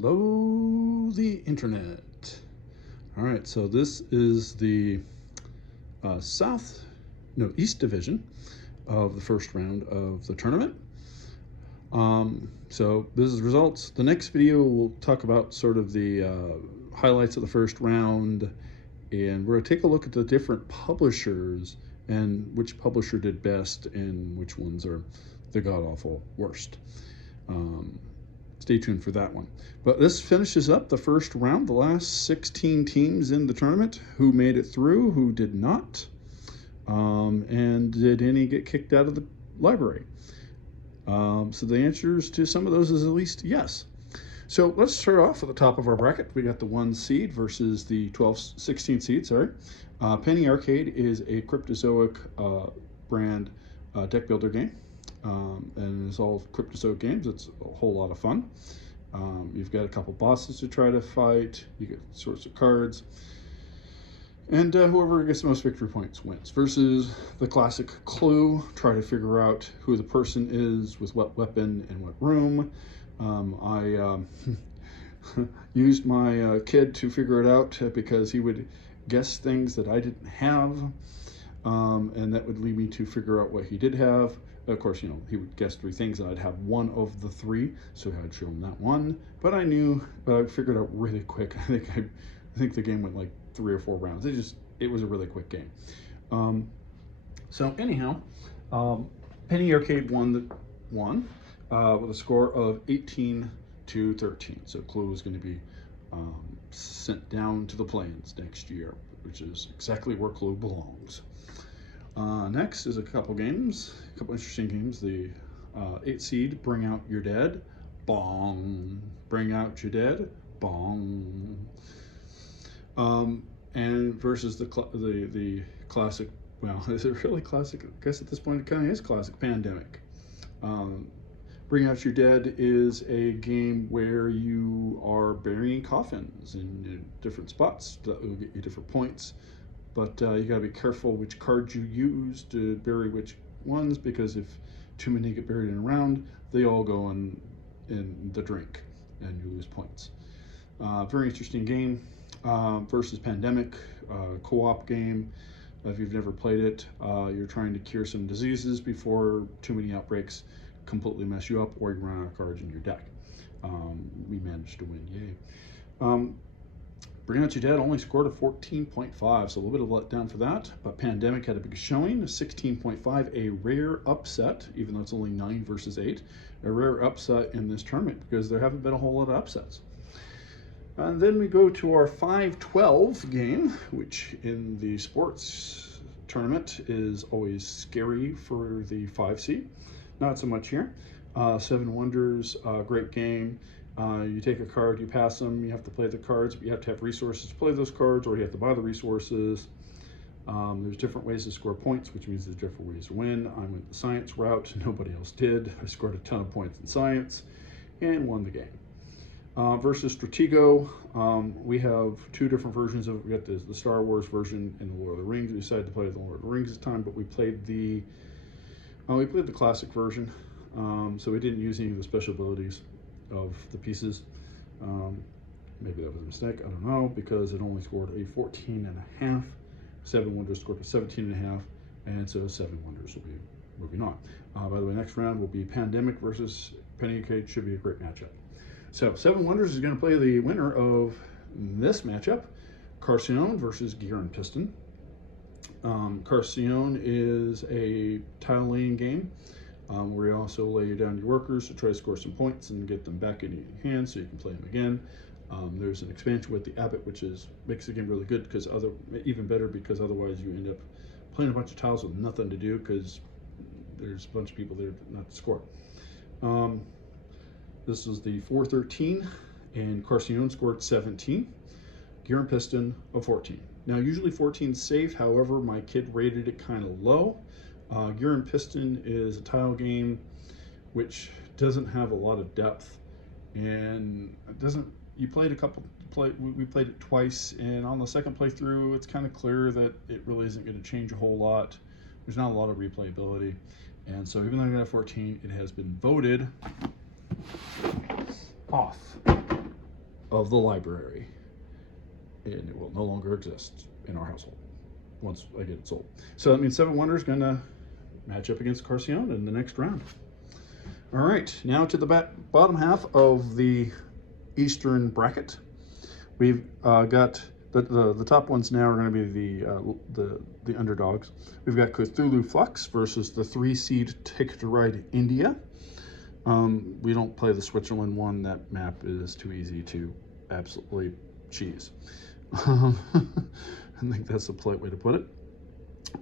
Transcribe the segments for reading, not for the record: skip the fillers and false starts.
Hello, the internet. All right, so this is the East Division of the first round of the tournament. So this is results. The next video we'll talk about sort of the highlights of the first round, and we're going to take a look at the different publishers and which publisher did best and which ones are the god-awful worst. Stay tuned for that one. But this finishes up the first round, the last 16 teams in the tournament. Who made it through, who did not, and did any get kicked out of the library? So the answers to some of those is at least yes. So let's start off at the top of our bracket. We got the 1 seed versus the 16 seed, sorry. Penny Arcade is a Cryptozoic brand deck builder game. And it's all Cryptozoic games. It's a whole lot of fun. You've got a couple bosses to try to fight. You get sorts of cards. And whoever gets the most victory points wins. Versus the classic Clue. Try to figure out who the person is with what weapon and what room. I used my kid to figure it out because he would guess things that I didn't have. And that would lead me to figure out what he did have. Of course, you know, he would guess 3 things, and I'd have one of the 3, so I'd show him that one. But I figured out really quick. I think the game went like 3 or 4 rounds. It was a really quick game. So anyhow, Penny Arcade won with a score of 18-13. So Clue is going to be sent down to the plains next year, which is exactly where Clue belongs. Next is a couple interesting games. The 8 seed, Bring Out Your Dead, bong. Bring Out Your Dead, bong. And versus the classic, well, is it really classic? I guess at this point it kind of is classic, Pandemic. Bring Out Your Dead is a game where you are burying coffins in different spots that will get you different points. But you got to be careful which cards you use to bury which ones, because if too many get buried in a round, they all go in the drink and you lose points. Very interesting game. Versus Pandemic, co-op game. If you've never played it, you're trying to cure some diseases before too many outbreaks completely mess you up or you run out of cards in your deck. We managed to win, yay. Bring Out Your Dead only scored a 14.5, so a little bit of letdown for that. But Pandemic had a big showing, a 16.5, a rare upset, even though it's only 9 versus 8. A rare upset in this tournament because there haven't been a whole lot of upsets. And then we go to our 5-12 game, which in the sports tournament is always scary for the 5 seed. Not so much here. 7 Wonders, great game. You take a card, you pass them, you have to play the cards, but you have to have resources to play those cards, or you have to buy the resources. There's different ways to score points, which means there's different ways to win. I went the science route, nobody else did. I scored a ton of points in science and won the game. Versus Stratego, we have 2 different versions of it. We got the Star Wars version and the Lord of the Rings. We decided to play the Lord of the Rings this time, but we played the classic version, so we didn't use any of the special abilities of the pieces. Maybe that was a mistake, I don't know, because it only scored a 14.5. 7 Wonders scored a 17.5, and so 7 Wonders will be moving on. By the way, next round will be Pandemic versus Penny Arcade. Should be a great matchup. So 7 Wonders is going to play the winner of this matchup, Carcione versus Gear and Piston. Carcione is a tile laying game where you also lay down your workers to try to score some points and get them back in your hand so you can play them again. There's an expansion with the Abbot, which makes the game really good, because even better, because otherwise you end up playing a bunch of tiles with nothing to do because there's a bunch of people there not to score. This is the 4-13, and Carcione scored 17. Gear and Piston of 14. Now usually 14 is safe, however my kid rated it kind of low. Gear and Piston is a tile game which doesn't have a lot of depth, and we played it twice, and on the second playthrough it's kind of clear that it really isn't going to change a whole lot. There's not a lot of replayability, and so even though I got a 14, it has been voted off. of the library, and it will no longer exist in our household once I get it sold. So that means Seven Wonders going to match up against Carcione in the next round. All right, now to the bottom half of the Eastern bracket. We've got the top ones now are going to be the underdogs. We've got Cthulhu Flux versus the 3-seed Ticket to Ride India. We don't play the Switzerland one. That map is too easy to absolutely cheese. I think that's the polite way to put it.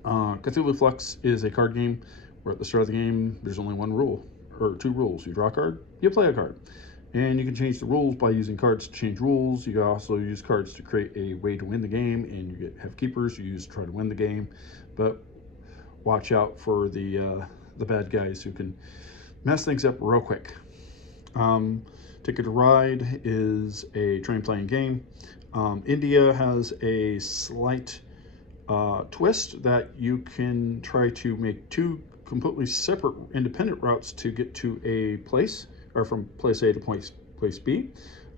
Cthulhu Flux is a card game where at the start of the game, there's only one rule, or two rules. You draw a card, you play a card. And you can change the rules by using cards to change rules. You can also use cards to create a way to win the game, and you have keepers you use to try to win the game. But watch out for the bad guys who can mess things up real quick. Ticket to Ride is a train playing game. India has a slight twist that you can try to make two completely separate independent routes to get to a place, or from place A to place B.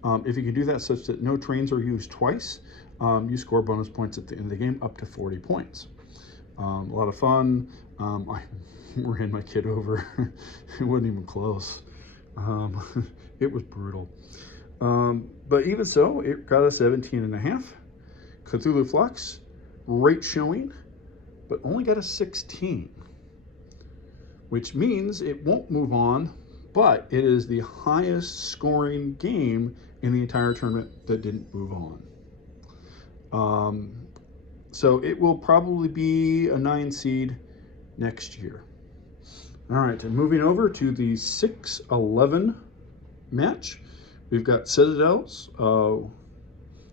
If you can do that such that no trains are used twice, you score bonus points at the end of the game, up to 40 points. A lot of fun. I ran my kid over. It wasn't even close. It was brutal. But even so, it got a 17.5. Cthulhu Flux, great showing, but only got a 16, which means it won't move on, but it is the highest scoring game in the entire tournament that didn't move on. So it will probably be a 9 seed next year. All right, and moving over to the 6-11 match, we've got Citadels,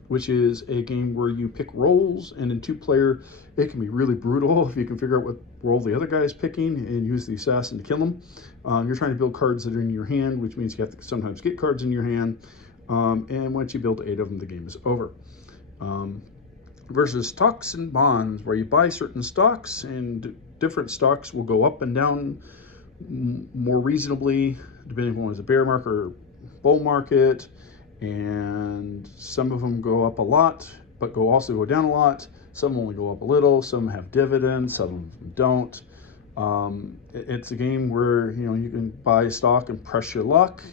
which is a game where you pick roles, and in 2-player, it can be really brutal if you can figure out what role the other guy is picking and use the assassin to kill him. You're trying to build cards that are in your hand, which means you have to sometimes get cards in your hand. And once you build 8 of them, the game is over. Versus Stocks and Bonds, where you buy certain stocks, and different stocks will go up and down more reasonably, depending on if it's a bear market or bull market. And some of them go up a lot, but also go down a lot. Some only go up a little. Some have dividends. Some of them don't. It's a game where you can buy a stock and press your luck,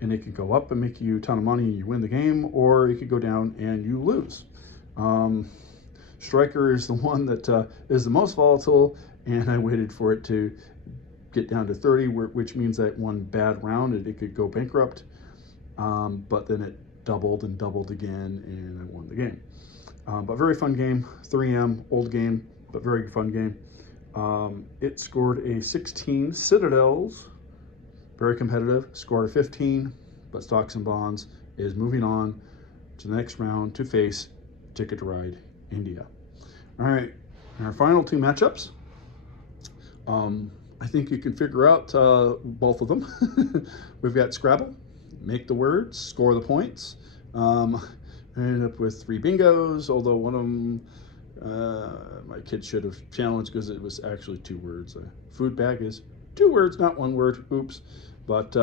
and it could go up and make you a ton of money and you win the game, or it could go down and you lose. Striker is the one that is the most volatile, and I waited for it to get down to 30, which means that one bad round it could go bankrupt. But then it doubled and doubled again, and I won the game. But very fun game, 3M, old game, but very fun game. It scored a 16. Citadels, very competitive, scored a 15, but Stocks and Bonds is moving on to the next round to face Ticket to Ride India. All right, our final 2 matchups. I think you can figure out both of them. We've got Scrabble, make the words, score the points. I ended up with 3 bingos, although one of them my kid should have challenged because it was actually 2 words. Food bag is 2 words, not 1 word. Oops. But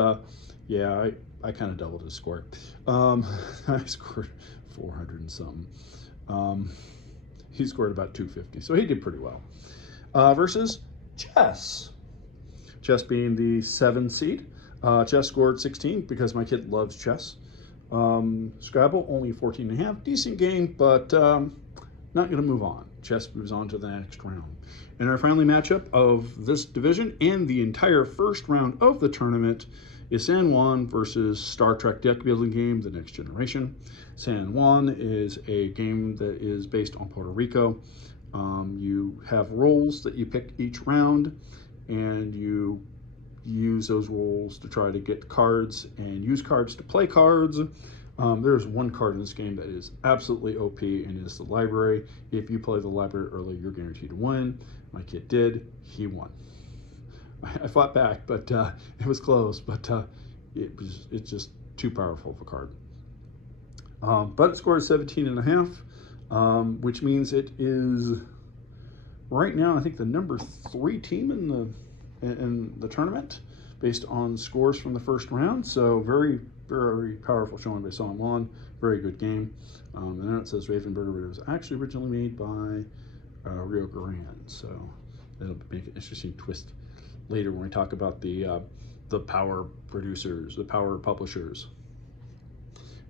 yeah, I kind of doubled his score. I scored 400 and something. He scored about 250, so he did pretty well. Versus chess. Chess being the 7 seed. Chess scored 16 because my kid loves chess. Scrabble, only 14.5. Decent game, but not going to move on. Chess moves on to the next round. And our final matchup of this division and the entire first round of the tournament is San Juan versus Star Trek deck building game, The Next Generation. San Juan is a game that is based on Puerto Rico. You have roles that you pick each round, and you use those roles to try to get cards and use cards to play cards. There's one card in this game that is absolutely OP, and it's the library. If you play the library early, you're guaranteed to win. My kid did. He won. I fought back, but it was close. But it's just too powerful of a card. But it scored 17.5, which means it is right now, I think, the number 3 team in the tournament based on scores from the first round. So very, very powerful showing by Song Won. Very good game. And then it says Ravenburger, but it was actually originally made by Rio Grande. So that'll make an interesting twist later when we talk about the power producers, the power publishers.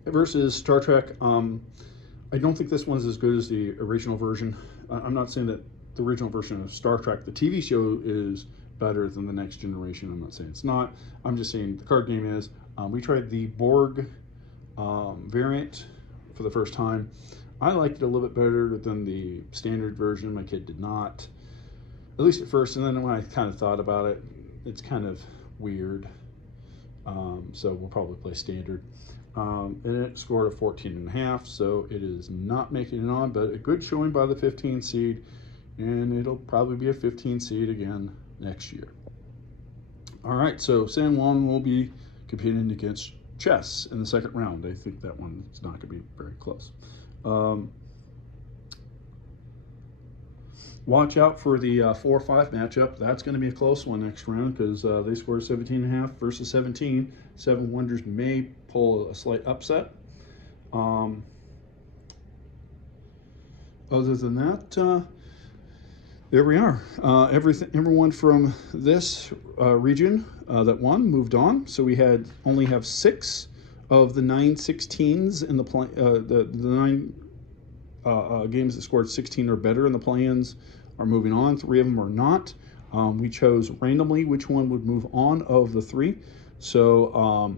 Versus Star Trek, I don't think this one's as good as the original version. I'm not saying that the original version of Star Trek, the TV show, is better than the Next Generation. I'm not saying it's not. I'm just saying the card game is. We tried the Borg variant for the first time. I liked it a little bit better than the standard version. My kid did not, at least at first. And then when I kind of thought about it, it's kind of weird. So we'll probably play standard. And it scored a 14.5, so it is not making it on, but a good showing by the 15 seed, and it'll probably be a 15 seed again next year. All right, so San Juan will be competing against Chess in the second round. I think that one's not going to be very close. Watch out for the 4-5 matchup. That's going to be a close one next round because they scored 17.5 versus 17. Seven Wonders may pull a slight upset. Other than that, there we are. Everyone from this region that won moved on. So we only have 6 of the 9 16s in the 9 games that scored 16 or better in the play-ins are moving on. 3 of them are not. We chose randomly which one would move on of the 3. So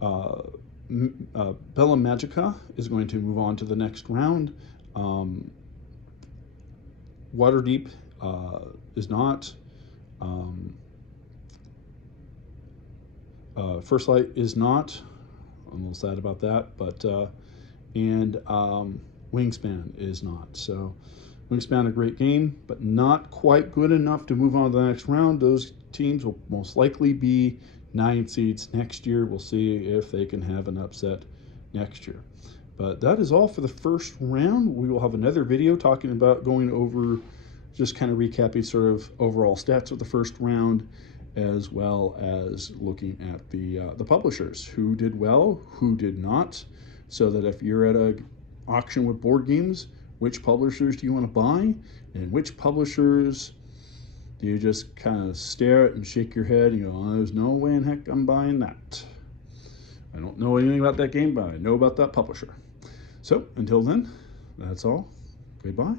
Bella Magica is going to move on to the next round. Waterdeep is not. First Light is not. I'm a little sad about that, but and Wingspan is not. So Wingspan, a great game, but not quite good enough to move on to the next round. Those teams will most likely be 9 seeds next year. We'll see if they can have an upset next year. But that is all for the first round. We will have another video talking about going over, just kind of recapping sort of overall stats of the first round, as well as looking at the publishers, who did well, who did not, so that if you're at a auction with board games, which publishers do you want to buy, and which publishers do you just kind of stare at and shake your head and go, oh, there's no way in heck I'm buying that. I don't know anything about that game, but I know about that publisher. So until then, that's all. Goodbye.